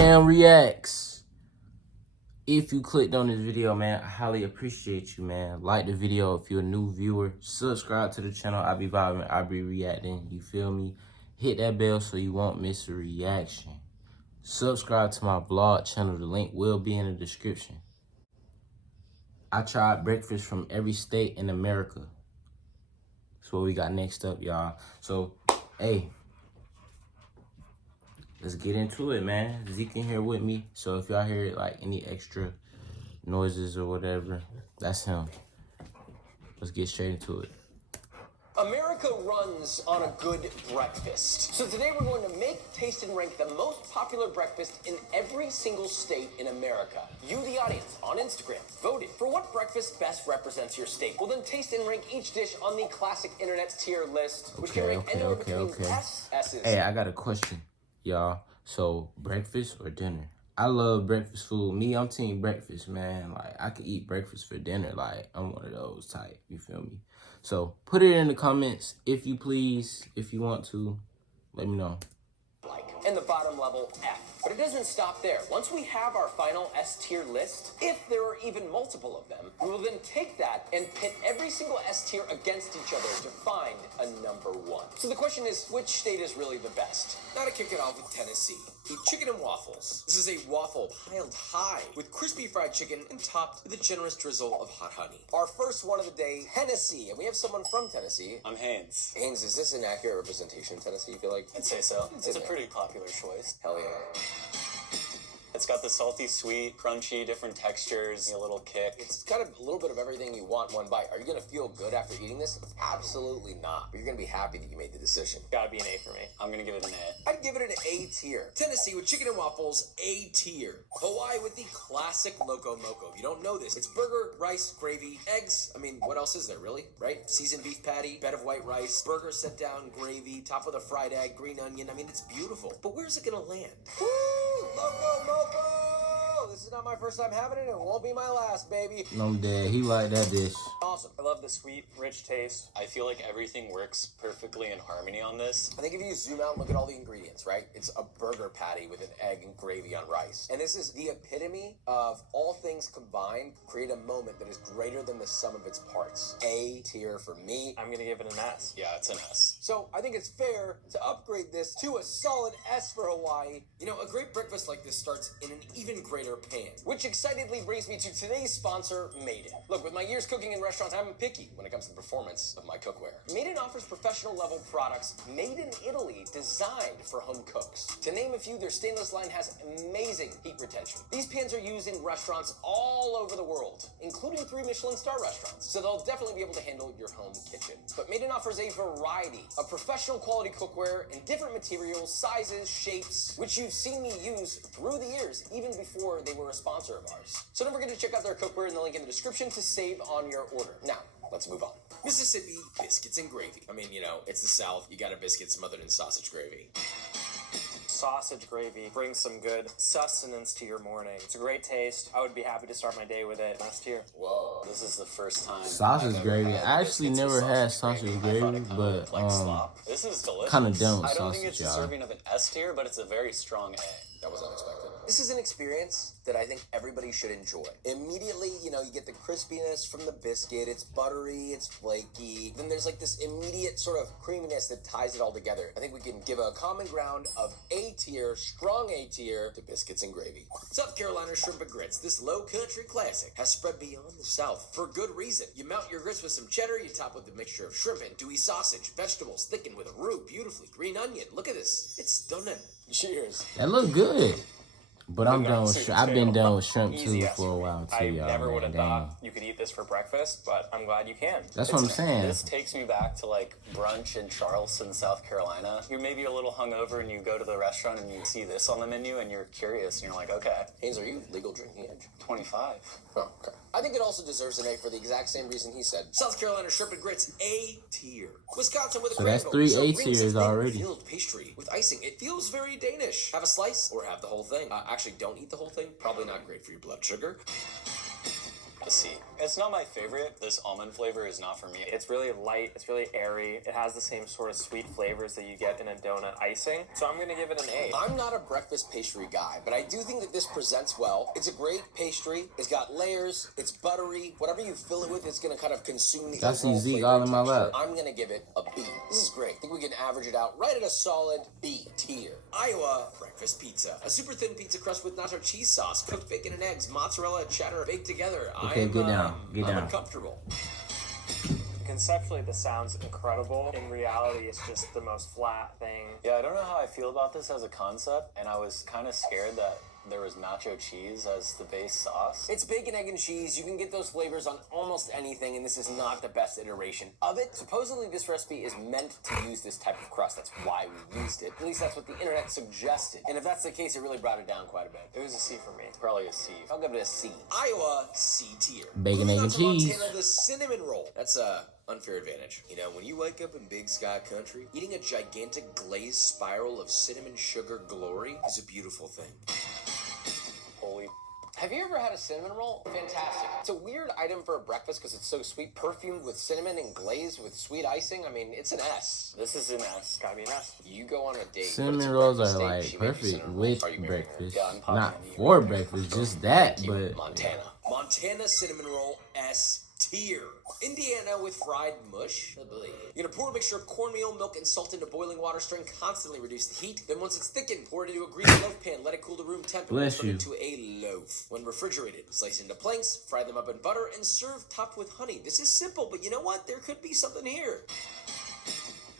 CrimeWatchReacts. If you clicked on this video, man, I highly appreciate you, man. Like the video if you're a new viewer. Subscribe to the channel. I be vibing, I be reacting. You feel me? Hit that bell so you won't miss a reaction. Subscribe to my vlog channel. The link will be in the description. I tried breakfast from every state in America. That's what we got next up, y'all. So, hey, let's get into it, man. Zeke in here with me. So if y'all hear like any extra noises or whatever, that's him. Let's get straight into it. America runs on a good breakfast. So today we're going to make, taste, and rank the most popular breakfast in every single state in America. You, the audience, on Instagram, voted for what breakfast best represents your state. We'll then taste and rank each dish on the classic internet's tier list, which can rank anywhere between S's. Hey, I got a question, y'all. So, breakfast or dinner? I love breakfast food. Me, I'm team breakfast, man. Like, I could eat breakfast for dinner. Like, I'm one of those type. You feel me? So, put it in the comments if you please. If you want to, let me know. And the bottom level, F. But it doesn't stop there. Once we have our final S tier list, if there are even multiple of them, we will then take that and pit every single S tier against each other to find a number one. So the question is, which state is really the best? Now to kick it off with Tennessee. Eat chicken and waffles. This is a waffle piled high with crispy fried chicken and topped with a generous drizzle of hot honey. Our first one of the day, Tennessee. And we have someone from Tennessee. I'm Haynes. Haynes, is this an accurate representation of Tennessee, you feel like? I'd say so. It's a pretty popular choice. Hell yeah. It's got the salty, sweet, crunchy, different textures, a little kick. It's got a little bit of everything you want in one bite. Are you going to feel good after eating this? Absolutely not. But you're going to be happy that you made the decision. Gotta be an A for me. I'm gonna give it an A. I'd give it an A tier. Tennessee with chicken and waffles, A tier. Hawaii with the classic Loco Moco. If you don't know this, it's burger, rice, gravy, eggs. I mean, what else is there, really? Right? Seasoned beef patty, bed of white rice, burger set down, gravy, top with a fried egg, green onion. I mean, it's beautiful. But where's it gonna land? Woo! Loco Moco! This is not my first time having it, and it won't be my last, baby. I'm dead. He like that dish. Awesome. I love the sweet, rich taste. I feel like everything works perfectly in harmony on this. I think if you zoom out and look at all the ingredients, right? It's a burger patty with an egg and gravy on rice. And this is the epitome of all things combined create a moment that is greater than the sum of its parts. A tier for me. I'm gonna give it an S. Yeah, it's an S. So I think it's fair to upgrade this to a solid S for Hawaii. You know, a great breakfast like this starts in an even greater pan. Which excitedly brings me to today's sponsor, Maiden. Look, with my years cooking in restaurants, I'm picky when it comes to the performance of my cookware. Maiden offers professional level products made in Italy, designed for home cooks. To name a few, their stainless line has amazing heat retention. These pans are used in restaurants all over the world, including 3 Michelin star restaurants, so they'll definitely be able to handle your home kitchen. But Maiden offers a variety of professional quality cookware in different materials, sizes, shapes, which you've seen me use through the years, even before they were a sponsor of ours. So don't forget to check out their cookware in the link in the description to save on your order. Now, let's move on. Mississippi biscuits and gravy. I mean, you know, it's the South. You got a biscuit smothered in sausage gravy. Sausage gravy brings some good sustenance to your morning. It's a great taste. I would be happy to start my day with it. Last year. Whoa, this is the first time. Sausage gravy. I actually never had sausage gravy, but this is delicious. kind of done with I don't think sausage, it's a serving of an S tier, but it's a very strong A. That was unexpected. This is an experience that I think everybody should enjoy. Immediately, you know, you get the crispiness from the biscuit. It's buttery, it's flaky. Then there's like this immediate sort of creaminess that ties it all together. I think we can give a common ground of A tier, strong A tier, to biscuits and gravy. South Carolina shrimp and grits. This low country classic has spread beyond the South for good reason. You mount your grits with some cheddar, you top with a mixture of shrimp and gooey sausage, vegetables thickened with a roux, beautifully green onion. Look at this. It's stunning. Cheers. That look good. But I'm done with shrimp. I've been done with shrimp too for a while too, y'all. I never would have thought you could eat this for breakfast, but I'm glad you can. That's what I'm saying. This takes me back to like brunch in Charleston, South Carolina. You're maybe a little hungover and you go to the restaurant and you see this on the menu and you're curious and you're like, okay. Haynes, are you legal drinking age? 25. Oh, okay. I think it also deserves an A for the exact same reason he said. South Carolina shrimp and grits, A tier. Wisconsin with a so that's 3 A tiers already. Filled pastry with icing. It feels very Danish. Have a slice or have the whole thing. Actually, don't eat the whole thing. Probably not great for your blood sugar. A C. It's not my favorite. This almond flavor is not for me. It's really light, it's really airy. It has the same sort of sweet flavors that you get in a donut icing. So I'm gonna give it an A. I'm not a breakfast pastry guy, but I do think that this presents well. It's a great pastry. It's got layers. It's buttery. Whatever you fill it with, it's gonna kind of consume the I see overall Zeke flavor all and in my texture. lap. I'm gonna give it a B. This is great. I think we can average it out right at a solid B tier. Iowa breakfast pizza. A super thin pizza crust with nacho cheese sauce, cooked bacon and eggs, mozzarella and cheddar baked together. Okay, get down. Get I'm down. uncomfortable. Conceptually, this sounds incredible. In reality, it's just the most flat thing. Yeah, I don't know how I feel about this as a concept, and I was kind of scared that there was nacho cheese as the base sauce. It's bacon, egg, and cheese. You can get those flavors on almost anything, and this is not the best iteration of it. Supposedly, this recipe is meant to use this type of crust. That's why we used it. At least that's what the internet suggested. And if that's the case, it really brought it down quite a bit. It was a C for me. Probably a C. I'll give it a C. Iowa, C tier. Bacon, Moving egg, on and to cheese. Montana, the cinnamon roll. That's a unfair advantage. You know, when you wake up in Big Sky Country, eating a gigantic glazed spiral of cinnamon sugar glory is a beautiful thing. Holy. Have you ever had a cinnamon roll? Fantastic. It's a weird item for a breakfast because it's so sweet, perfumed with cinnamon and glazed with sweet icing. I mean, it's an S. This is an S. Gotta be an S. You go on a date. but it's Cinnamon a rolls breakfast are date, like she made you perfect cinnamon with rolls. Are you marrying her? breakfast. Yeah, I'm popping Not in. for breakfast, just that, but Montana. Montana cinnamon roll S tier. Indiana with fried mush. You're gonna pour a mixture of cornmeal, milk, and salt into boiling water, stirring constantly, reduce the heat. Then once it's thickened, pour it into a greased loaf pan, let it cool to room temp, and Bless turn you. into a loaf. When refrigerated, slice into planks, fry them up in butter, and serve topped with honey. This is simple, but you know what? There could be something here.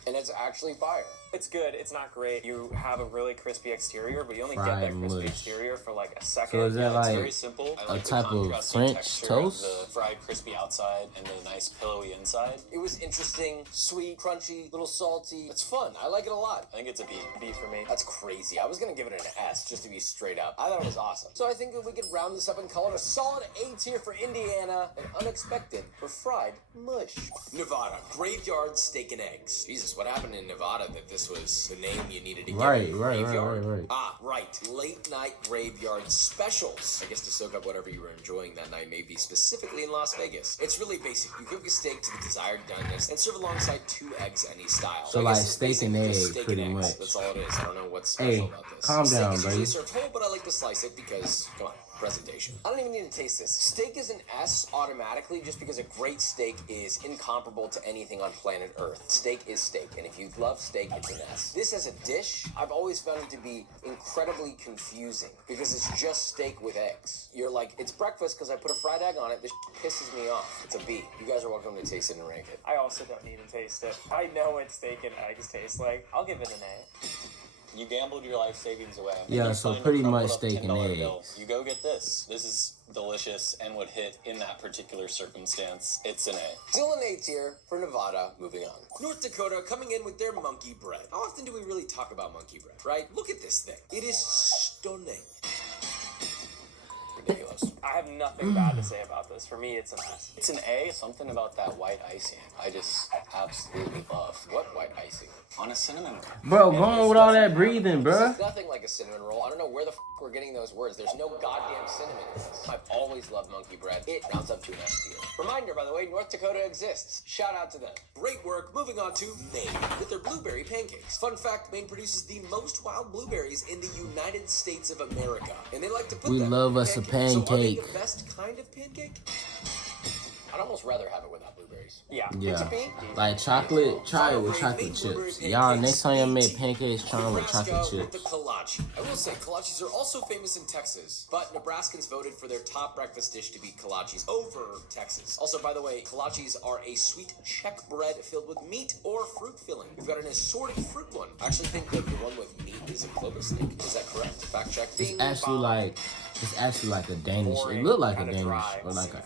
And it's actually fire. It's good. It's not great. You have a really crispy exterior, but you only get Fried that crispy mush. exterior for like a second. So is that It's like very simple. I a like the type of contrasting French texture toast? of the fried crispy outside and the nice pillowy inside. It was interesting, sweet, crunchy, little salty. It's fun. I like it a lot. I think it's a B. B for me. That's crazy. I was gonna give it an S just to be straight up. I thought it was awesome. So I think that we could round this up and call it a solid A tier for Indiana and unexpected for fried mush. Nevada, graveyard steak and eggs. Jesus, what happened in Nevada that this was the name you needed to give Right, it? right. Graveyard? Ah, right. Late night graveyard specials. I guess to soak up whatever you were enjoying that night, maybe specifically in Las Vegas. It's really basic. You cook a steak to the desired doneness and serve alongside 2 eggs any style. So I like guess it's steak and basically just egg, steak pretty and eggs. much. That's all it is. I don't know what's special Hey, about this. calm Steak down, is usually buddy. served whole, but I like to slice it because, come on, presentation. I don't even need to taste this. Steak is an S automatically just because a great steak is incomparable to anything on planet Earth. Steak is steak, and if you love steak, it's an S. This as a dish, I've always found it to be incredibly confusing because it's just steak with eggs. You're like, it's breakfast because I put a fried egg on it. This pisses me off. It's a B. You guys are welcome to taste it and rank it. I also don't need to taste it. I know what steak and eggs taste like. I'll give it an A. You gambled your life savings away. Yeah, You so find a pretty crumpled much up steak and $10 bill. eggs. You go get this. This is delicious and would hit in that particular circumstance. It's an A. Still an A tier for Nevada. Moving on. North Dakota coming in with their monkey bread. How often do we really talk about monkey bread, right? Look at this thing. It is stunning. Ridiculous. I have nothing bad to say about this. For me, it's an S. It's an A. Something about that white icing I just absolutely love. What white icing? On a cinnamon roll. bro, going with all that breathing, This bruh. is nothing like a cinnamon roll. I don't know where the we're getting those words. There's no goddamn cinnamon in this. I've always loved monkey bread. It rounds up to an S tier. Reminder, by the way, North Dakota exists. Shout out to them. Great work. Moving on to Maine with their blueberry pancakes. Fun fact, Maine produces the most wild blueberries in the United States of America. And they like to put We them love in us a pancakes. So are they pancake. the best kind of pancake? I'd almost rather have it without blueberries. Yeah. Yeah, It's a B. like chocolate. Try it with chocolate chips. Y'all, next time you make pancakes, try them with chocolate Nebraska with chips. the kolache. I will say kolaches are also famous in Texas, but Nebraskans voted for their top breakfast dish to be kolaches over Texas. Also, by the way, kolaches are a sweet Czech bread filled with meat or fruit filling. We've got an assorted fruit one. I actually think that the one with meat is a clover snake. Is that correct? Fact check. It's actually like a Danish. It looked like a Kinda Danish dry. or like an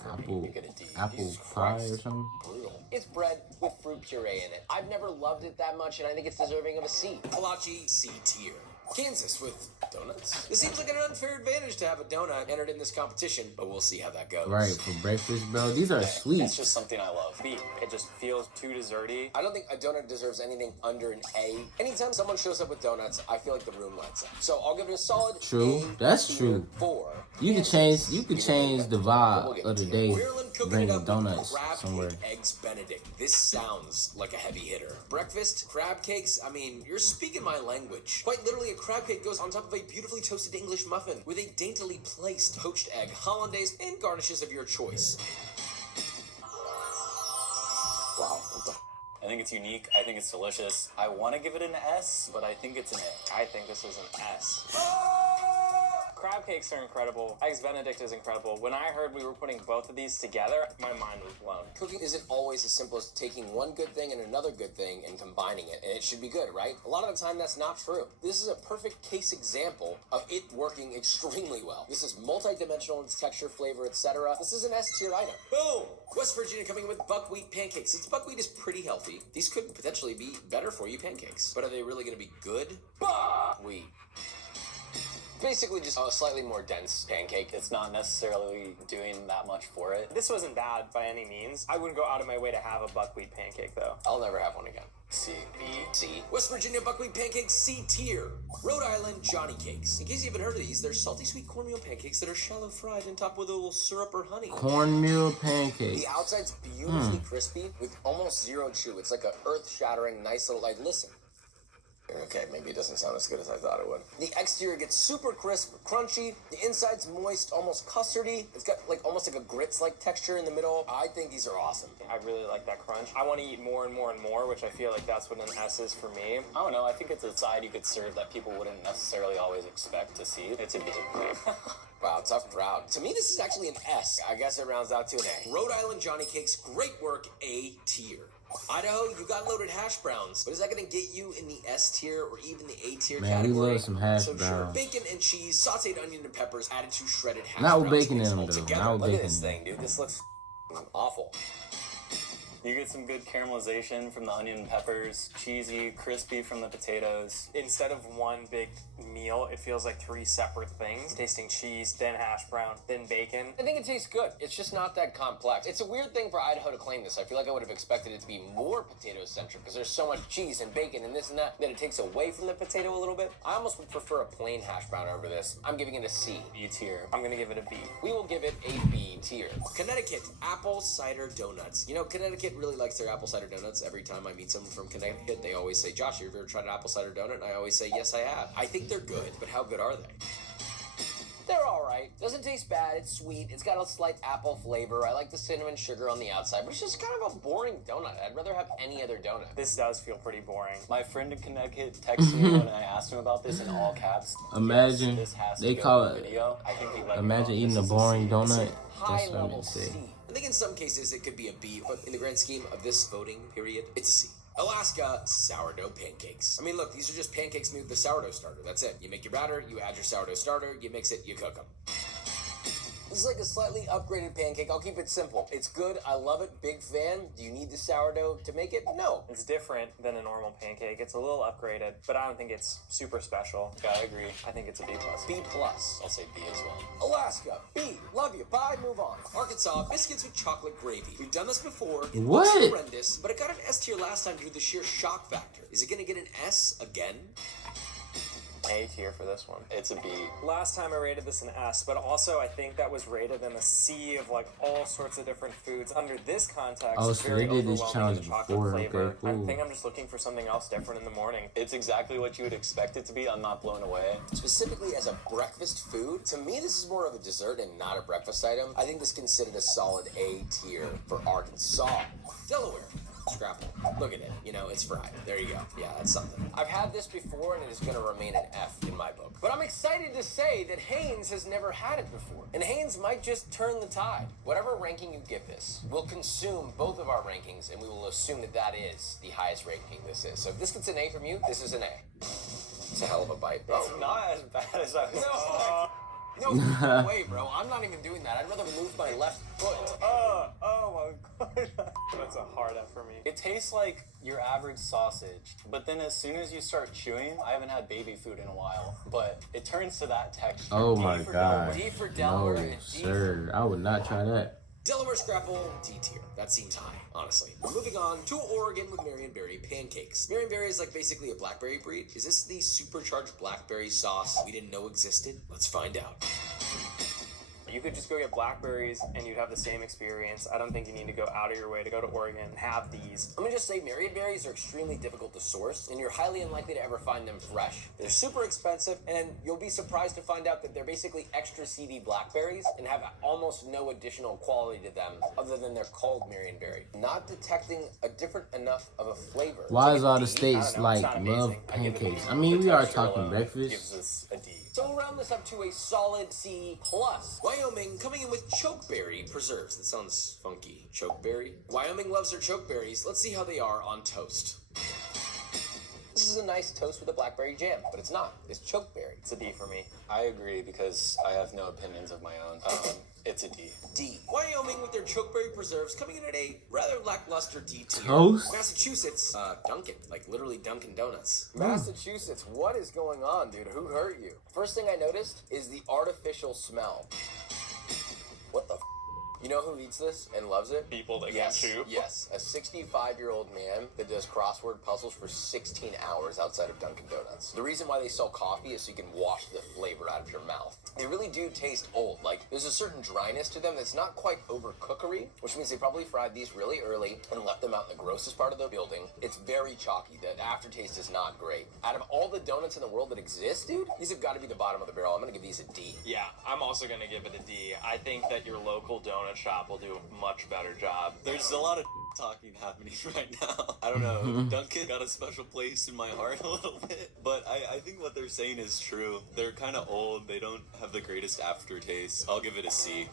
apple Jesus pie Christ. or something. Brutal. It's bread with fruit puree in it. I've never loved it that much, and I think it's deserving of a C. Kolache C tier. Kansas with donuts. This seems like an unfair advantage to have a donut entered in this competition, but we'll see how that goes. Right, for breakfast, bro. These are sweet. It's just something I love. B. It just feels too desserty. I don't think a donut deserves anything under an A. Anytime someone shows up with donuts, I feel like the room lights up. So I'll give it a solid True. A That's tier true. for You could change the vibe of the day. Maryland cooking Bring it up donuts with crab somewhere. cake eggs Benedict. This sounds like a heavy hitter. Breakfast, crab cakes, I mean, you're speaking my language. Quite literally, a crab cake goes on top of a beautifully toasted English muffin with a daintily placed poached egg, hollandaise, and garnishes of your choice. Wow. I think it's unique. I think it's delicious. I want to give it an S, but I think it's an A. I think this is an S. Crab cakes are incredible. Eggs Benedict is incredible. When I heard we were putting both of these together, my mind was blown. Cooking isn't always as simple as taking one good thing and another good thing and combining it, and it should be good, right? A lot of the time, that's not true. This is a perfect case example of it working extremely well. This is multi-dimensional in its texture, flavor, etc. This is an S-tier item. Boom! West Virginia coming in with buckwheat pancakes. Since buckwheat is pretty healthy, these could potentially be better for you pancakes. But are they really going to be good? Buckwheat. Basically just a slightly more dense pancake. It's not necessarily doing that much for it. This wasn't bad by any means. I wouldn't go out of my way to have a buckwheat pancake, though. I'll never have one again. C. B. C. West Virginia buckwheat pancakes, C tier. Rhode Island Johnny cakes. In case you haven't heard of these, they're salty sweet cornmeal pancakes that are shallow fried and topped with a little syrup or honey. Cornmeal pancakes. The outside's beautifully crispy with almost zero chew. It's like a earth-shattering, nice little, like, listen. Okay, maybe it doesn't sound as good as I thought it would. The exterior gets super crisp, crunchy. The inside's moist, almost custardy. It's got like almost like a grits-like texture in the middle. I think these are awesome. I really like that crunch. I want to eat more and more and more, which I feel like that's what an S is for me. I don't know. I think it's a side you could serve that people wouldn't necessarily always expect to see. It's a B. Wow, tough crowd. To me, this is actually an S. I guess it rounds out to an A. Rhode Island Johnny Cakes, great work, A tier. Idaho, you got loaded hash browns, but is that going to get you in the S tier or even the A tier category? Man, we love some hash so browns. Sure, bacon and cheese, sauteed onion and peppers added to shredded hash Not browns. with bacon in mixed them, all though. together. Not with Look at bacon. this thing, dude. This looks awful. You get some good caramelization from the onion and peppers, cheesy, crispy from the potatoes. Instead of one big meal, it feels like three separate things. Tasting cheese, then hash brown, then bacon. I think it tastes good. It's just not that complex. It's a weird thing for Idaho to claim this. I feel like I would have expected it to be more potato-centric because there's so much cheese and bacon and this and that it takes away from the potato a little bit. I almost would prefer a plain hash brown over this. I'm giving it a C. B tier. I'm gonna give it a B. We will give it a B tier. Connecticut apple cider donuts. You know, Connecticut really likes their apple cider donuts. Every time I meet someone from Connecticut, they always say, Josh, have you ever tried an apple cider donut? And I always say, yes, I have. I think they're good, but how good are they? They're all right. Doesn't taste bad. It's sweet. It's got a slight apple flavor. I like the cinnamon sugar on the outside, but it's just kind of a boring donut. I'd rather have any other donut. This does feel pretty boring. My friend in Connecticut texted me when I asked him about this in all caps. Imagine Yes, this has to they go call in the it. video. I think he let me Imagine know. eating This a is boring C. donut. High That's what I'm level gonna say. C. I think in some cases it could be a B, but in the grand scheme of this voting period, it's a C. Alaska sourdough pancakes. I mean, look, these are just pancakes made with the sourdough starter. That's it. You make your batter, you add your sourdough starter, you mix it, you cook them. This is like a slightly upgraded pancake. I'll keep it simple. It's good. I love it. Big fan. Do you need the sourdough to make it? No. It's different than a normal pancake. It's a little upgraded, but I don't think it's super special. Yeah, I agree. I think it's a B+. B plus. I'll say B as well. Alaska. B. Love you. Bye. Move on. Arkansas. Biscuits with chocolate gravy. We've done this before. It What? looks horrendous, but it got an S tier last time due to the sheer shock factor. Is it going to get an S again? A tier for this one. It's a B. Last time I rated this an S, but also I think that was rated in a C of like all sorts of different foods. Under this context, Oh, it's so very they did this overwhelming challenge in the chocolate before. flavor. Okay, cool. I think I'm just looking for something else different in the morning. It's exactly what you would expect it to be. I'm not blown away. Specifically as a breakfast food, to me this is more of a dessert and not a breakfast item. I think this is considered a solid A tier for Arkansas. Delaware. Scrapple. Look at it. You know, it's fried. There you go. Yeah, that's something. I've had this before and it is going to remain an F in my book. But I'm excited to say that Haynes has never had it before. And Haynes might just turn the tide. Whatever ranking you give this, we'll consume both of our rankings and we will assume that that is the highest ranking this is. So if this gets an A from you, this is an A. It's a hell of a bite. It's not as bad as I was. No way, bro. I'm not even doing that. I'd rather move my left foot. Oh my god. That's a hard F for me. It tastes like your average sausage, but then as soon as you start chewing, I haven't had baby food in a while, but it turns to that texture. Oh D my for god. D for Delaware No, and D sir. I would not try that. Delaware Scrapple, D tier. That seems high, honestly. Moving on to Oregon with Marionberry pancakes. Marionberry is like basically a blackberry breed. Is this the supercharged blackberry sauce we didn't know existed? Let's find out. You could just go get blackberries and you'd have the same experience. I don't think you need to go out of your way to go to Oregon and have these. I'm gonna just say marionberries are extremely difficult to source, and you're highly unlikely to ever find them fresh. They're super expensive, and you'll be surprised to find out that they're basically extra seedy blackberries and have almost no additional quality to them other than they're called marionberry. Not detecting a different enough of a flavor. Why It's is like a all the D. states It's like not love amazing. I give it a pancakes? B. I mean, The we are texture talking alone breakfast. gives us a D. So we'll round this up to a solid C+. Wyoming coming in with chokeberry preserves. That sounds funky. Chokeberry? Wyoming loves their chokeberries. Let's see how they are on toast. This is a nice toast with a blackberry jam, but it's not. It's chokeberry. It's a D for me. I agree because I have no opinions of my own. It's a D. D. Wyoming with their chokeberry preserves coming in at a rather lackluster D tier. Toast? Massachusetts, Dunkin', like literally Dunkin' Donuts. Massachusetts, what is going on, dude? Who hurt you? First thing I noticed is the artificial smell. What the f? You know who eats this and loves it? People that Yes, can chew. yes. A 65-year-old man that does crossword puzzles for 16 hours outside of Dunkin' Donuts. The reason why they sell coffee is so you can wash the flavor out of your mouth. They really do taste old. Like, there's a certain dryness to them that's not quite overcookery, which means they probably fried these really early and left them out in the grossest part of the building. It's very chalky. The aftertaste is not great. Out of all the donuts in the world that exist, dude, these have got to be the bottom of the barrel. I'm going to give these a D. Yeah, I'm also going to give it a D. I think that your local donut shop will do a much better job. There's a lot of talking happening right now. I don't know. Duncan got a special place in my heart a little bit. But I think what they're saying is true. They're kind of old. They don't have the greatest aftertaste. I'll give it a C.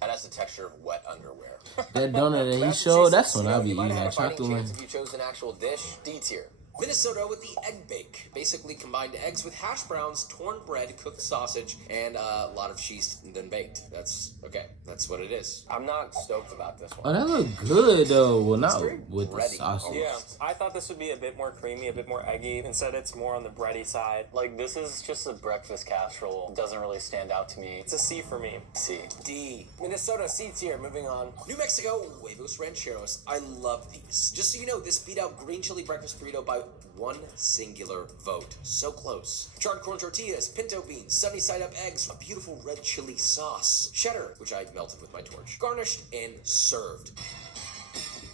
That has the texture of wet underwear. That donut that he showed, that's when I be You might eating have that a fighting chocolate one. chance if you chose an actual dish. D tier. Minnesota with the egg bake. Basically combined eggs with hash browns, torn bread, cooked sausage, and a lot of cheese and then baked. That's okay. That's what it is. I'm not stoked about this Oh, one. that look good though. Well, not very with the bready. sausage. Yeah, I thought this would be a bit more creamy, a bit more eggy. Instead, it's more on the bready side. Like, this is just a breakfast casserole. It doesn't really stand out to me. It's a C for me. C. D. Minnesota, C tier. Moving on. New Mexico, huevos rancheros. I love these. Just so you know, this beat out green chili breakfast burrito by one singular vote. So close. Charred corn tortillas, pinto beans, sunny side up eggs, a beautiful red chili sauce, cheddar, which I melted with my torch, garnished and served.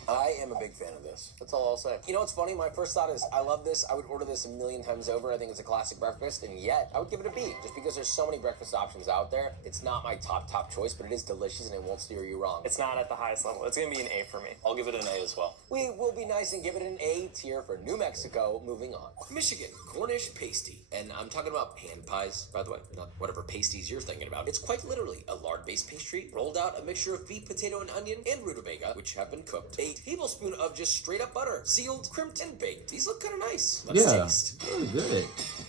I am a big fan of this. That's all I'll say. You know what's funny? My first thought is, I love this. I would order this a million times over. I think it's a classic breakfast, and yet I would give it a B, just because there's so many breakfast options out there. It's not my top choice, but it is delicious, and it won't steer you wrong. It's not at the highest level. It's going to be an A for me. I'll give it an A as well. We will be nice and give it an A tier for New Mexico. Moving on. Michigan, Cornish pasty. And I'm talking about hand pies, by the way, not whatever pasties you're thinking about. It's quite literally a lard-based pastry, rolled out a mixture of beef, potato, and onion, and rutabaga, which have been cooked. A tablespoon of just straight up butter, sealed, crimped, and baked. These look kind of nice. Let's Yeah, taste. really good.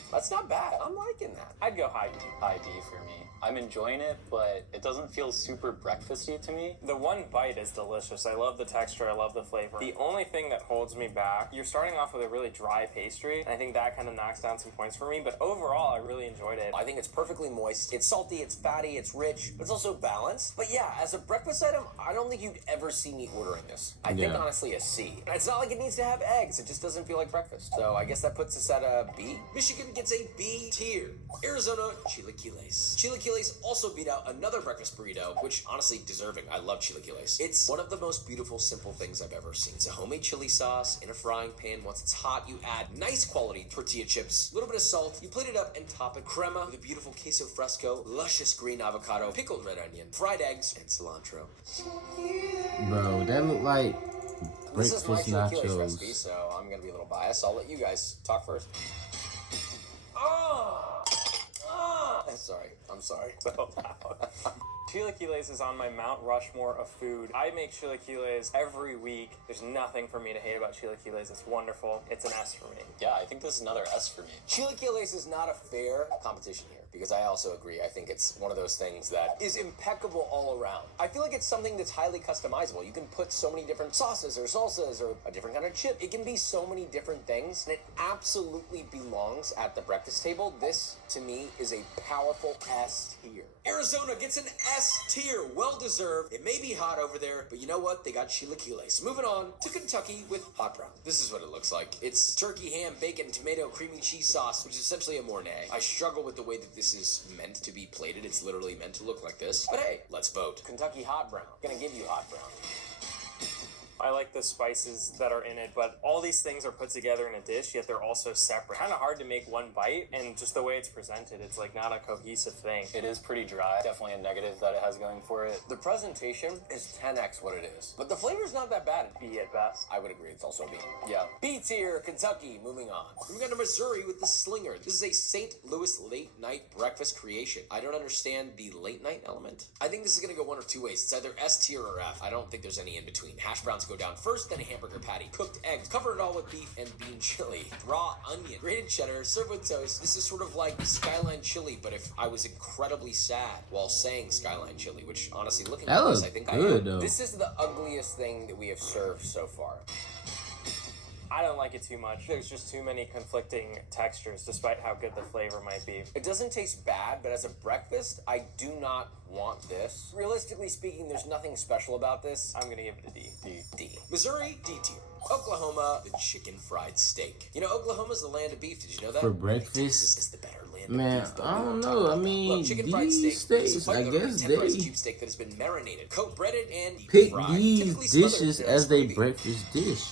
That's not bad. I'm liking that. I'd go high D. High D for me. I'm enjoying it, but it doesn't feel super breakfasty to me. The one bite is delicious. I love the texture. I love the flavor. The only thing that holds me back, you're starting off with a really dry pastry, and I think that kind of knocks down some points for me, but overall, I really enjoyed it. I think it's perfectly moist. It's salty, it's fatty, it's rich, but it's also balanced. But yeah, as a breakfast item, I don't think you'd ever see me ordering this. I think Yeah. honestly a C. It's not like it needs to have eggs. It just doesn't feel like breakfast. So I guess that puts us at a B. Michigan gets a B tier. Arizona, chilaquiles. Chilaquiles also beat out another breakfast burrito, which honestly deserving. I love chilaquiles. It's one of the most beautiful, simple things I've ever seen. It's a homemade chili sauce in a frying pan. Once it's hot, you add nice quality tortilla chips, a little bit of salt. You plate it up and top it crema with a beautiful queso fresco, luscious green avocado, pickled red onion, fried eggs, and cilantro. Bro, that look like This is my breakfast chilaquiles recipe, nachos. so I'm gonna be a little biased. I'll let you guys talk first. I'm sorry. So loud. Chilaquiles is on my Mount Rushmore of food. I make chilaquiles every week. There's nothing for me to hate about chilaquiles. It's wonderful. It's an S for me. Yeah, I think this is another S for me. Chilaquiles is not a fair competition here, because I also agree. I think it's one of those things that is impeccable all around. I feel like it's something that's highly customizable. You can put so many different sauces or salsas or a different kind of chip. It can be so many different things, and it absolutely belongs at the breakfast table. This, to me, is a powerful S tier. Arizona gets an S tier. Well deserved. It may be hot over there, but you know what? They got chilaquiles. Moving on to Kentucky with hot brown. This is what it looks like. It's turkey, ham, bacon, tomato, creamy cheese sauce, which is essentially a Mornay. I struggle with the way that this is meant to be plated. It's literally meant to look like this. But hey, let's vote. Kentucky Hot Brown. Gonna give you Hot Brown. I like the spices that are in it, but all these things are put together in a dish, yet they're also separate. Kind of hard to make one bite, and just the way it's presented, it's like not a cohesive thing. It is pretty dry. Definitely a negative that it has going for it. The presentation is 10x what it is, but the flavor's not that bad. B at best. I would agree, it's also B. Yeah. B tier, Kentucky, moving on. Moving on to Missouri with the Slinger. This is a St. Louis late night breakfast creation. I don't understand the late night element. I think this is gonna go one of two ways. It's either S tier or F. I don't think there's any in between. Hash browns go down first, then a hamburger patty, cooked eggs, cover it all with beef and bean chili, raw onion, grated cheddar, served with toast. This is sort of like Skyline chili, but if I was incredibly sad while saying Skyline chili, which honestly, looking at this, I think I am. Though. This is the ugliest thing that we have served so far. I don't like it too much. There's just too many conflicting textures, despite how good the flavor might be. It doesn't taste bad, but as a breakfast, I do not want this. Realistically speaking, there's nothing special about this. I'm gonna give it a D. D. Missouri, D tier. Oklahoma, the chicken fried steak. You know, Oklahoma's the land of beef. Did you know that? For breakfast? Texas is the better land Man, of beef. I don't know. I mean, look, chicken fried these steak. steaks, I guess tenderized they cube steak that has been marinated, coat breaded, and deep pick fried. these Typically smothered dishes in as gravy. they breakfast dish.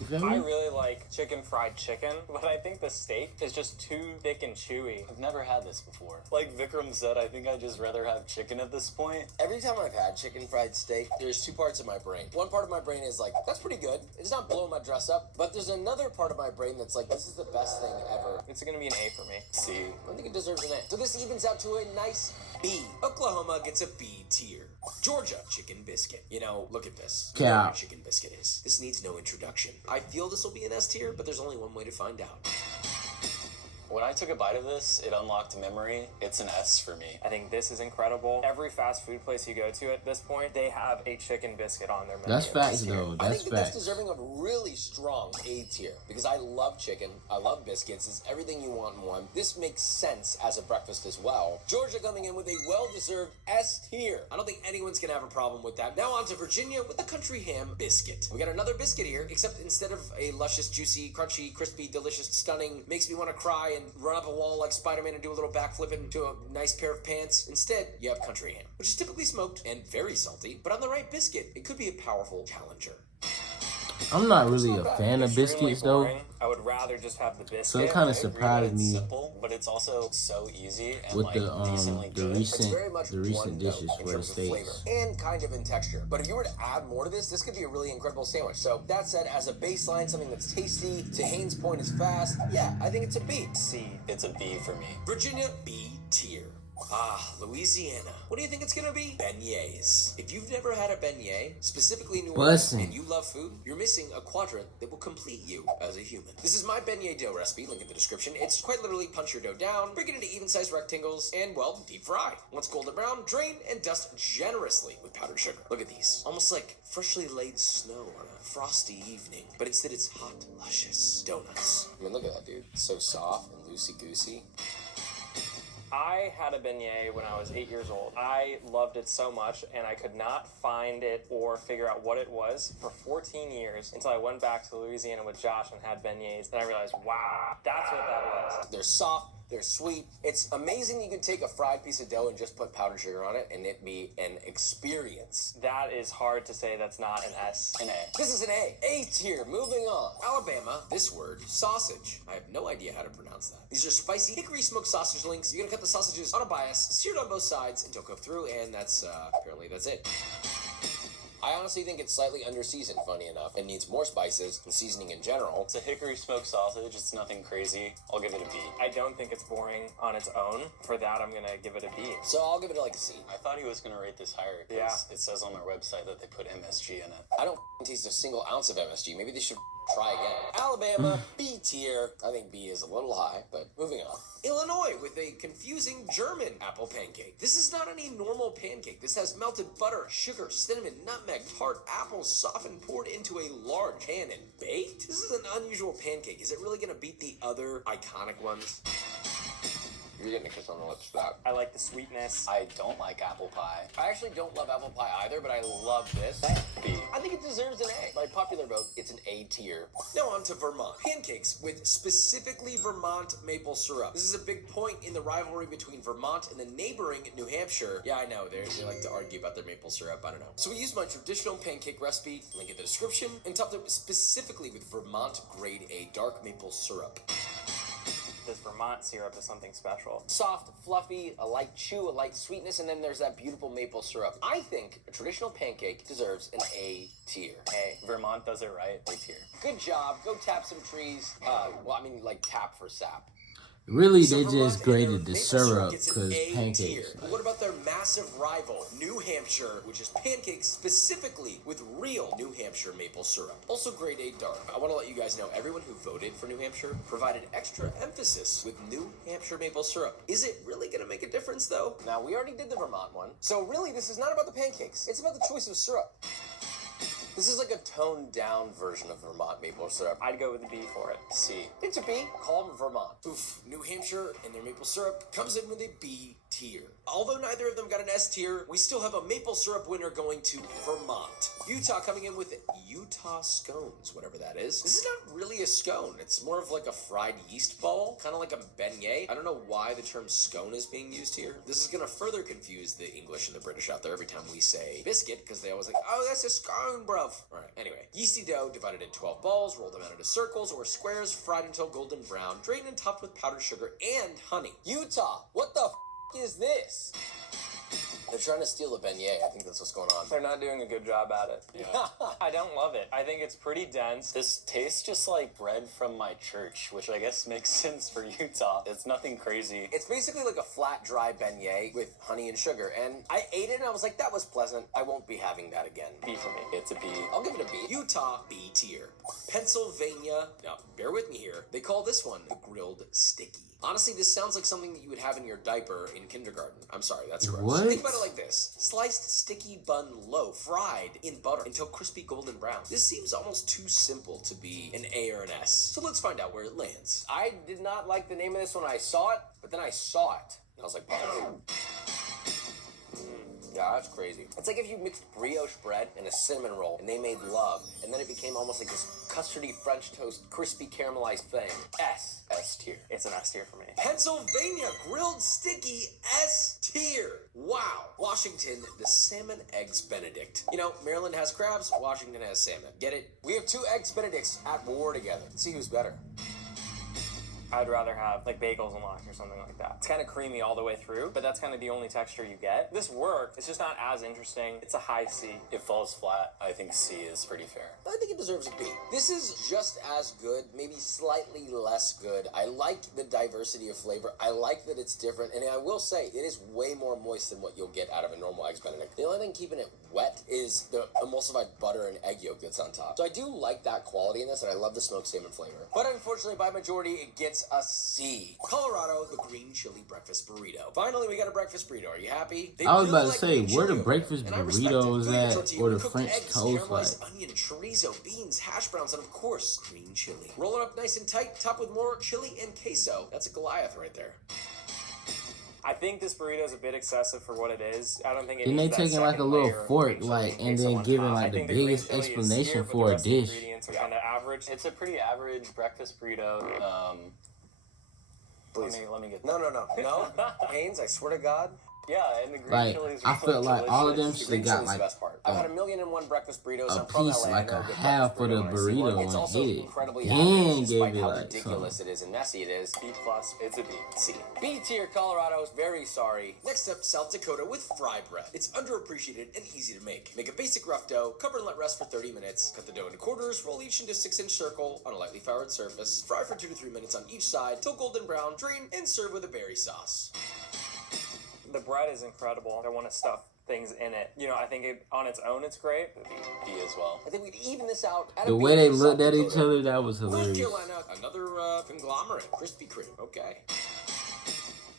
You feel I me? really like chicken fried chicken, but I think the steak is just too thick and chewy. I've never had this before. Like Vikram said, I think I'd just rather have chicken at this point. Every time I've had chicken fried steak, there's two parts of my brain. One part of my brain is like, that's pretty good. It's not blowing my dress up. But there's another part of my brain that's like, this is the best thing ever. It's gonna be an A for me. C. I think it deserves an A. So this evens out to a nice B. Oklahoma gets a B tier. Georgia, chicken biscuit. You know, look at this. You know Cow. what a chicken biscuit is. This needs no introduction. I feel this will be an S tier, but there's only one way to find out. When I took a bite of this, it unlocked a memory. It's an S for me. I think this is incredible. Every fast food place you go to at this point, they have a chicken biscuit on their menu. That's facts, though. I That's think that's facts. deserving of really strong A tier because I love chicken, I love biscuits. It's everything you want in one. This makes sense as a breakfast as well. Georgia coming in with a well-deserved S tier. I don't think anyone's gonna have a problem with that. Now on to Virginia with the country ham biscuit. We got another biscuit here, except instead of a luscious, juicy, crunchy, crispy, delicious, stunning, makes me want to cry and run up a wall like Spider-Man and do a little backflip into a nice pair of pants. Instead, you have country ham, which is typically smoked and very salty, but on the right biscuit, it could be a powerful challenger. I'm not really a fan of Extremely biscuits, though. boring. I would rather just have the biscuit. So it kind I of agree surprised that it's me simple, but it's also so easy and with like the decently good. It's very much recent one dishes note in for the terms of flavor steaks. and kind of in texture. But if you were to add more to this could be a really incredible sandwich. So that said, as a baseline, something that's tasty, to Haynes' point is fast, yeah, I think it's a B. C. It's a B for me. Virginia, B tier. Ah, Louisiana. What do you think it's gonna be? Beignets. If you've never had a beignet, specifically New Orleans, Bussin'. and you love food, you're missing a quadrant that will complete you as a human. This is my beignet dough recipe, link in the description. It's quite literally punch your dough down, break it into even-sized rectangles, and, well, deep fry. Once golden brown, drain and dust generously with powdered sugar. Look at these. Almost like freshly laid snow on a frosty evening. But instead it's hot, luscious donuts. I mean, look at that, dude. It's so soft and loosey-goosey. I had a beignet when I was 8 years old. I loved it so much, and I could not find it or figure out what it was for 14 years until I went back to Louisiana with Josh and had beignets. Then I realized, wow, that's what that was. They're soft, they're sweet. It's amazing you can take a fried piece of dough and just put powdered sugar on it and it be an experience. That is hard to say that's not an S. An A. This is an A. A tier. Moving on. Alabama, this word, sausage. I have no idea how to pronounce that. These are spicy hickory smoked sausage links. You're gonna cut the sausages on a bias, seared on both sides until cooked through, and that's, apparently that's it. I honestly think it's slightly under-seasoned, funny enough, and needs more spices and seasoning in general. It's a hickory smoked sausage. It's nothing crazy. I'll give it a B. I don't think it's boring on its own. For that, I'm gonna give it a B. So I'll give it like a C. I thought he was going to rate this higher because Yeah. it says on their website that they put MSG in it. I don't taste a single ounce of MSG. Maybe they should try again. Alabama, B tier. I think B is a little high, but moving on. Illinois with a confusing German apple pancake. This is not any normal pancake. This has melted butter, sugar, cinnamon, nutmeg, tart apples, softened, poured into a large pan and baked. This is an unusual pancake. Is it really going to beat the other iconic ones? You're getting a kiss on the lips for that. I like the sweetness. I don't like apple pie. I actually don't love apple pie either, but I love this. B. I think it deserves an A. By popular vote, it's an A tier. Now on to Vermont. Pancakes with specifically Vermont maple syrup. This is a big point in the rivalry between Vermont and the neighboring New Hampshire. Yeah, I know, they like to argue about their maple syrup. I don't know. So we used my traditional pancake recipe, link in the description, and topped it specifically with Vermont Grade A dark maple syrup. This Vermont syrup is something special. Soft, fluffy, a light chew, a light sweetness, and then there's that beautiful maple syrup. I think a traditional pancake deserves an A tier. A. Vermont does it right. A tier. Good job. Go tap some trees. Like tap for sap. Really, So they Vermont just and their graded the maple syrup gets an because A pancakes. tier. But what about their massive rival, New Hampshire, which is pancakes specifically with real New Hampshire maple syrup. Also grade A dark. I want to let you guys know everyone who voted for New Hampshire provided extra emphasis with New Hampshire maple syrup. Is it really going to make a difference though? Now we already did the Vermont one. So really this is not about the pancakes. It's about the choice of syrup. This is like a toned down version of Vermont maple syrup. I'd go with the B for it. C. It's a B. Call them Vermont. Oof. New Hampshire and their maple syrup comes in with a B tier. Although neither of them got an S tier, we still have a maple syrup winner going to Vermont. Utah coming in with Utah scones, whatever that is. This is not really a scone. It's more of like a fried yeast ball, kind of like a beignet. I don't know why the term scone is being used here. This is going to further confuse the English and the British out there every time we say biscuit, because they always like, oh, that's a scone, bruv. All right, anyway. Yeasty dough divided in 12 balls, rolled them out into circles or squares, fried until golden brown, drained and topped with powdered sugar and honey. Utah, what the is this? They're trying to steal a beignet. I think that's what's going on. They're not doing a good job at it. Yeah. I don't love it. I think it's pretty dense. This tastes just like bread from my church, which I guess makes sense for Utah. It's nothing crazy. It's basically like a flat, dry beignet with honey and sugar. And I ate it and I was like, that was pleasant. I won't be having that again. B for me. It's a B. I'll give it a B. Utah, B tier. Pennsylvania, now bear with me here. They call this one the grilled sticky. Honestly, this sounds like something that you would have in your diaper in kindergarten. I'm sorry, that's gross. What? Think about it like this. Sliced sticky bun loaf, fried in butter until crispy golden brown. This seems almost too simple to be an A or an S. So let's find out where it lands. I did not like the name of this when I saw it, but then I saw it. And I was like, oh. Yeah, that's crazy. It's like if you mixed brioche bread and a cinnamon roll and they made love, and then it became almost like this custardy French toast, crispy caramelized thing. S. S tier. It's an S tier for me. Pennsylvania grilled sticky S tier. Wow. Washington, the salmon eggs Benedict. You know, Maryland has crabs, Washington has salmon. Get it? We have two eggs Benedicts at war together. Let's see who's better. I'd rather have like bagels and lox or something like that. It's kind of creamy all the way through, but that's kind of the only texture you get. This works. It's just not as interesting. It's a high C. It falls flat. I think C is pretty fair. I think it deserves a B. This is just as good, maybe slightly less good. I like the diversity of flavor. I like that it's different, and I will say it is way more moist than what you'll get out of a normal eggs Benedict. The only thing keeping it wet is the emulsified butter and egg yolk that's on top. So I do like that quality in this, and I love the smoked salmon flavor. But unfortunately, by majority, it gets a C. Colorado, the green chili breakfast burrito. Finally, we got a breakfast burrito. Are you happy? They I was really about to say, green where the chili over breakfast there, and I respect it. burritos Put your at, tortilla or with the cooked French eggs, toast, caramelized like? onion, chorizo, beans, hash browns, and of course, green chili. Roll it up nice and tight, top with more chili and queso. That's a Goliath right there. I think this burrito is a bit excessive for what it is. I don't think it Then needs they that taking like a second little layer of fork, green chili like, and queso then on giving top. I like the think green biggest chili is explanation here, but for the a rest of the dish. ingredients are kind of average. It's a pretty average breakfast burrito. Please. Let me get No. Haynes, I swear to God. Yeah, and the green Like, chili is I really felt like all of them delicious. should The green got chili's like the best part. I've had 1,000,001 breakfast burritos. a I'm from piece, LA. like I know a good half breakfast of the burrito when I see one. burrito It's and also get it. incredibly Then average, gave despite it how like ridiculous it is and messy it is. B plus. It's a B. C. B tier, Colorado's very sorry. Next up, South Dakota with fry bread. It's underappreciated and easy to make. Make a basic rough dough, cover and let rest for 30 minutes. Cut the dough into quarters, roll each into 6-inch circle on a lightly floured surface. Fry for 2 to 3 minutes on each side till golden brown. Drain and serve with a berry sauce. The bread is incredible. I want to stuff things in it. You know, I think it, on its own, it's great. B as well. I think we'd even this out at The a way B they for looked South at each Dakota. other, that was North hilarious. Carolina, another conglomerate. Krispy Kreme. Okay.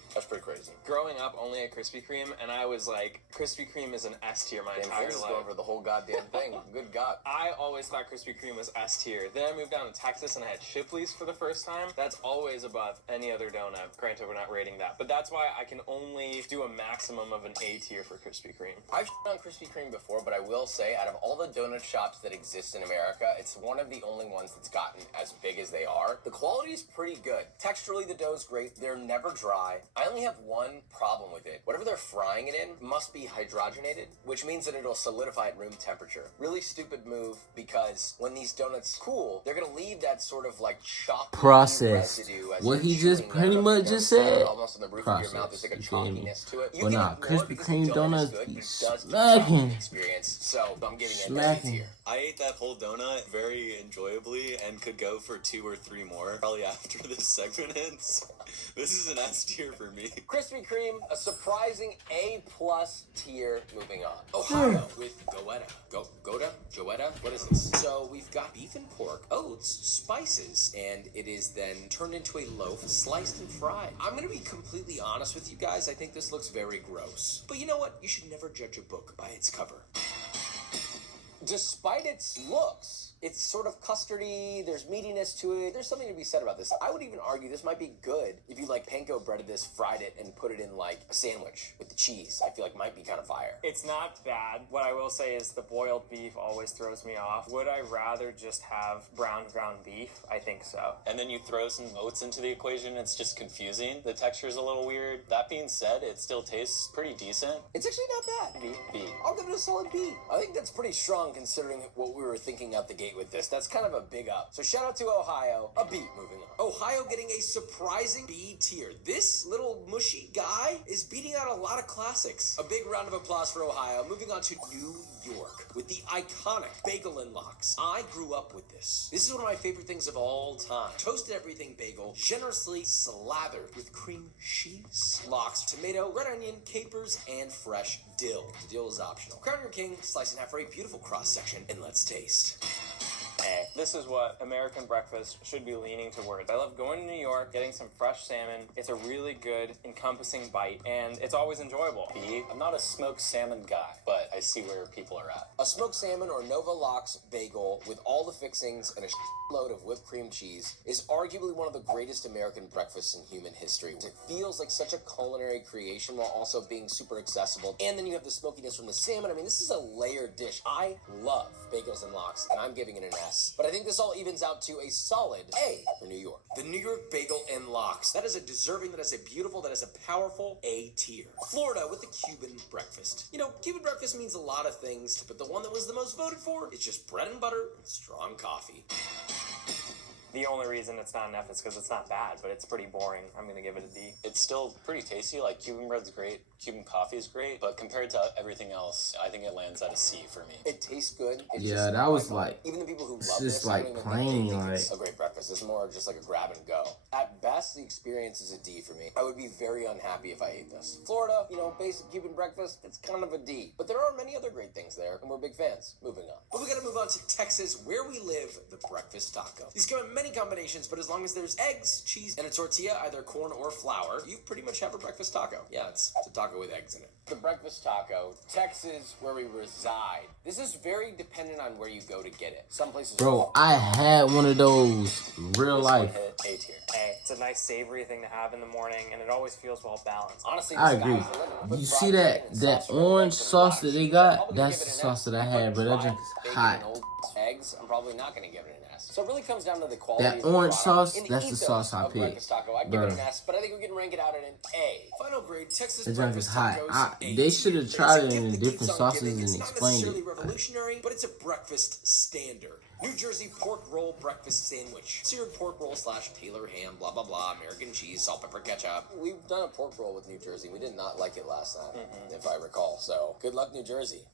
Fresh pretty crazy. Growing up, only at Krispy Kreme, and I was like, Krispy Kreme is an S tier my entire life. Going for the whole goddamn thing. Good God. I always thought Krispy Kreme was S tier. Then I moved down to Texas and I had Shipley's for the first time. That's always above any other donut. Granted, we're not rating that, but that's why I can only do a maximum of an A tier for Krispy Kreme. I've on Krispy Kreme before, but I will say, out of all the donut shops that exist in America, it's one of the only ones that's gotten as big as they are. The quality is pretty good. Texturally, the dough's great. They're never dry. I only have one problem with it. Whatever they're frying it in must be hydrogenated, which means that it'll solidify at room temperature. Really stupid move, because when these donuts cool, they're gonna leave that sort of like chalky Processed. residue as What you're he just chewing pretty down. much just said. Almost on the roof of your mouth, there's like a You feel me? chalkiness to it. You But can nah, eat more Krispy because the Kreme donut is donuts good, be but it does smacking. experience. So I'm giving it an Smacking. A tier. I ate that whole donut very enjoyably and could go for 2 or 3 more probably after this segment ends. This is an S tier for me. Krispy Kreme, a surprising A+ tier. Moving on. Ohio with Joetta? What is this? So we've got beef and pork, oats, spices, and it is then turned into a loaf, sliced and fried. I'm gonna be completely honest with you guys. I think this looks very gross. But you know what? You should never judge a book by its cover. Despite its looks, it's sort of custardy, there's meatiness to it. There's something to be said about this. I would even argue this might be good if you like panko breaded this, fried it, and put it in like a sandwich with the cheese. I feel like might be kind of fire. It's not bad. What I will say is the boiled beef always throws me off. Would I rather just have ground beef? I think so. And then you throw some oats into the equation, it's just confusing. The texture's a little weird. That being said, it still tastes pretty decent. It's actually not bad. B. I'll give it a solid B. I think that's pretty strong considering what we were thinking out the gate with this. That's kind of a big up. So shout out to Ohio. A B. Moving on. Ohio getting a surprising B tier. This little mushy guy is beating out a lot of classics. A big round of applause for Ohio. Moving on to New York with the iconic bagel and lox. I grew up with this. This is one of my favorite things of all time. Toasted everything bagel, generously slathered with cream cheese, lox, tomato, red onion, capers, and fresh dill. The dill is optional. Crown your king, slice in half for a beautiful cross section, and let's taste. This is what American breakfast should be leaning towards. I love going to New York, getting some fresh salmon. It's a really good, encompassing bite, and it's always enjoyable. B. I'm not a smoked salmon guy, but I see where people are at. A smoked salmon or Nova Lox bagel with all the fixings and a load of whipped cream cheese is arguably one of the greatest American breakfasts in human history. It feels like such a culinary creation while also being super accessible. And then you have the smokiness from the salmon. I mean, this is a layered dish. I love bagels and lox, and I'm giving it an S. But I think this all evens out to a solid A for New York. The New York Bagel and Lox. That is a deserving, that is a beautiful, that is a powerful A tier. Florida with the Cuban breakfast. You know, Cuban breakfast means a lot of things, but the one that was the most voted for is just bread and butter and strong coffee. The only reason it's not an F is because it's not bad, but it's pretty boring. I'm going to give it a D. It's still pretty tasty. Like, Cuban bread's great, Cuban coffee is great, but compared to everything else, I think it lands at a C for me. It tastes good. It's Yeah, just that was not like, even the people who love it's this, just I like don't even plain, think like. it's a great breakfast. It's more just like a grab and go. At best, the experience is a D for me. I would be very unhappy if I ate this. Florida, you know, basic Cuban breakfast, it's kind of a D. But there are many other great things there, and we're big fans. Moving on. But we gotta move on to Texas, where we live, the breakfast taco. These come in many combinations, but as long as there's eggs, cheese, and a tortilla, either corn or flour, you pretty much have a breakfast taco. Yeah, it's a taco with eggs in it. The breakfast taco, Texas, where we reside. This is very dependent on where you go to get it. Some places. Bro, I had one of those real This life. one hit A tier. Hey, it's a nice savory thing to have in the morning, and it always feels well balanced. Honestly, I the agree. sky's the limit. Put You fried see chicken that and that sauce, red orange rice, and sauce that lox. they I'm got? probably That's gonna the give it an sauce that I F. had, bro. That Fried junk is bacon hot. and old eggs, I'm probably not going to give it an S. So it really comes down to the quality That of the orange product. sauce, In the that's the ethos sauce I of picked. breakfast taco, I'd give it Bruh. an S, but I think we can rank it out at an A. Final grade, Texas That junk is breakfast hot. tacos, A They tier. should have It's a tried it gift in that different keeps on sauces giving. and It's not explained necessarily it. revolutionary, but it's a breakfast standard. New Jersey pork roll breakfast sandwich. Seared pork roll / Taylor ham, blah, blah, blah, American cheese, salt, pepper, ketchup. We've done a pork roll with New Jersey. We did not like it last time, if I recall. So, good luck, New Jersey.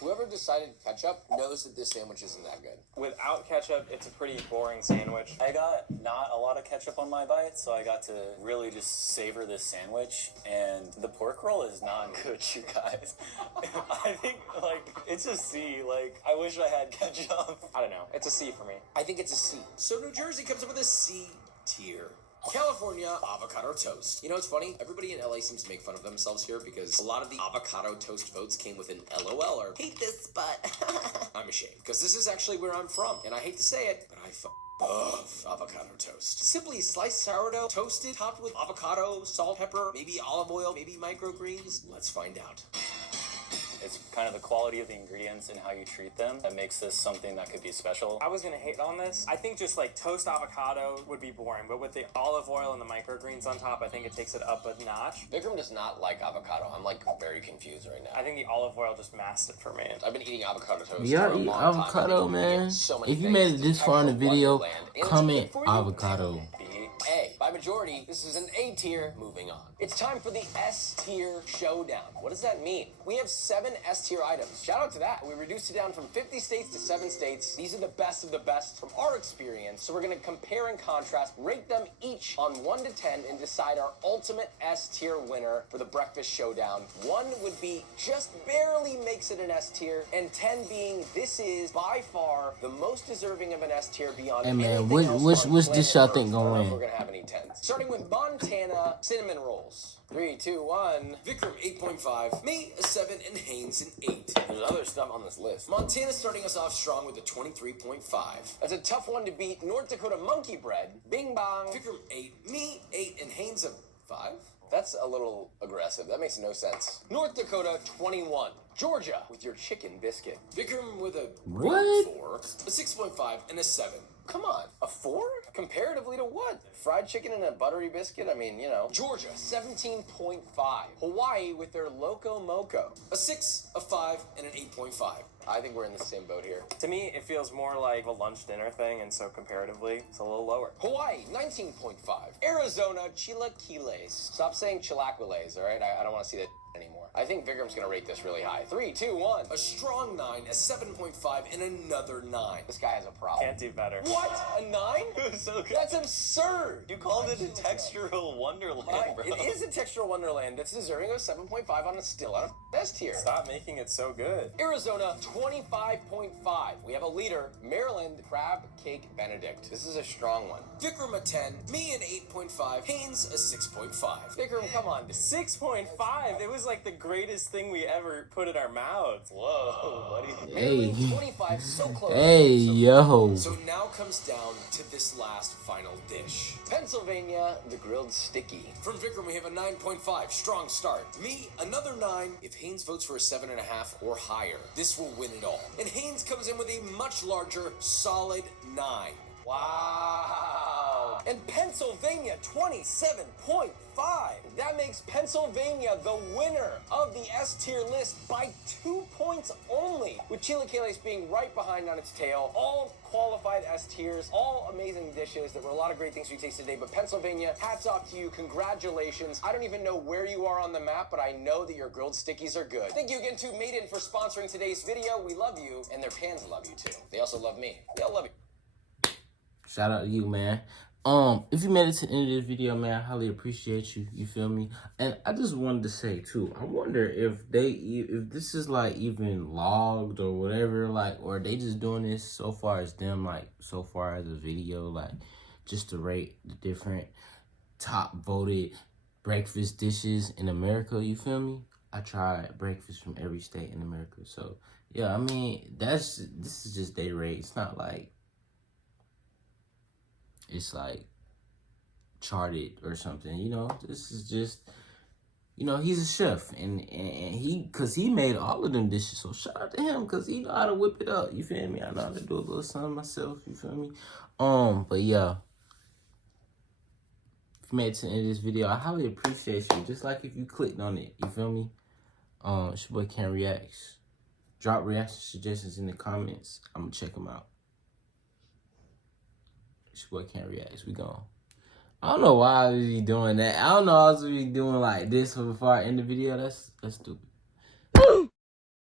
Whoever decided ketchup knows that this sandwich isn't that good. Without ketchup, it's a pretty boring sandwich. I got not a lot of ketchup on my bite, so I got to really just savor this sandwich, and the pork roll is not good, you guys. I think, like, it's a C. Like, I wish I had ketchup. I don't know. It's a C for me. I think it's a C. So New Jersey comes up with a C tier. California avocado toast. You know, it's funny. Everybody in LA seems to make fun of themselves here because a lot of the avocado toast votes came with an LOL or hate this, but I'm ashamed because this is actually where I'm from, and I hate to say it, but I love avocado toast. Simply sliced sourdough, toasted, topped with avocado, salt, pepper, maybe olive oil, maybe microgreens. Let's find out. It's kind of the quality of the ingredients and how you treat them that makes this something that could be special. I was gonna hate on this. I think just like toast avocado would be boring, but with the olive oil and the microgreens on top, I think it takes it up a notch. Vikram does not like avocado. I'm like very confused right now. I think the olive oil just masked it for me. I've been eating avocado toast for a Y'all eat long time. avocado, man? So many If you things. made it this far in the video, Wonderland. And it's comment good for you. avocado. A. By majority, this is an A tier. Moving on. It's time for the S tier showdown. What does that mean? We have 7 S tier items. Shout out to that. We reduced it down from 50 states to 7 states. These are the best of the best from our experience. So we're going to compare and contrast, rate them each on 1 to 10, and decide our ultimate S tier winner for the breakfast showdown. 1 would be just barely makes it an S tier, and 10 being this is by far the most deserving of an S tier beyond Hey, man, anything else which on dish planet y'all Earth. think gonna I don't know if win? we're gonna have any 10s. Starting with Montana cinnamon rolls. 3, 2, 1. Vikram 8.5. Me a 7 and Haynes an 8. There's other stuff on this list. Montana starting us off strong with a 23.5. That's a tough one to beat. North Dakota monkey bread. Bing bong. Vikram 8. Me 8 and Haynes a 5. That's a little aggressive. That makes no sense. North Dakota 21. Georgia with your chicken biscuit. Vikram with a What? 4, a 6.5, and a 7. Come on, a 4? Comparatively to what? Fried chicken and a buttery biscuit? I mean, you know. Georgia, 17.5. Hawaii with their Loco Moco. A 6, a 5, and an 8.5. I think we're in the same boat here. To me, it feels more like a lunch dinner thing, and so comparatively, it's a little lower. Hawaii, 19.5. Arizona, chilaquiles. Stop saying chilaquiles, all right? I don't want to see that anymore. I think Vikram's going to rate this really high. 3, 2, 1. A strong 9, a 7.5, and another 9. This guy has a problem. Can't do better. What? A 9? It was so good. That's absurd. You called it a textural wonderland, bro. It is a textural wonderland that's deserving of 7.5 on a still out of S tier. Stop making it so good. Arizona, 25.5. We have a leader, Maryland Crab Cake Benedict. This is a strong one. Vikram a 10, me an 8.5, Haynes a 6.5. Vikram, come on. 6.5. It was like the greatest thing we ever put in our mouths. Whoa, buddy. Hey. 25, so close. Hey, yo. So now comes down to this last final dish. Pennsylvania, the grilled sticky. From Vikram, we have a 9.5, strong start. Me, another 9. If Haynes votes for a 7.5 or higher, this will win it all. And Haynes comes in with a much larger, solid 9. Wow. And Pennsylvania, 27.5. That makes Pennsylvania the winner of the S tier list by 2 points only, with chilaquiles being right behind on its tail. All qualified S tiers, all amazing dishes. There were a lot of great things we tasted today, but Pennsylvania, hats off to you. Congratulations. I don't even know where you are on the map, but I know that your grilled stickies are good. Thank you again to Maiden for sponsoring today's video. We love you, and their fans love you too. They also love me. They all love you. Shout out to you, man. If you made it to the end of this video, man, I highly appreciate you. You feel me? And I just wanted to say too, I wonder if this is like even logged or whatever, like, or they just doing this so far as them, like, so far as a video, like, just to rate the different top voted breakfast dishes in America. You feel me? I tried breakfast from every state in America, so yeah. I mean, this is just their rate. It's not like. It's like charted or something, you know. This is just, you know, he's a chef, and he made all of them dishes. So shout out to him, because he know how to whip it up. You feel me? I know how to do a little something myself. You feel me? But yeah, if you made it to the end of this video, I highly appreciate you. Just like if you clicked on it, you feel me? It's your boy CrimeWatchReacts. Drop reaction suggestions in the comments. I'm gonna check them out. It's your boy CrimeWatchReacts. We gone. I don't know why I was doing that. I don't know I was doing like this before I end the video. That's stupid.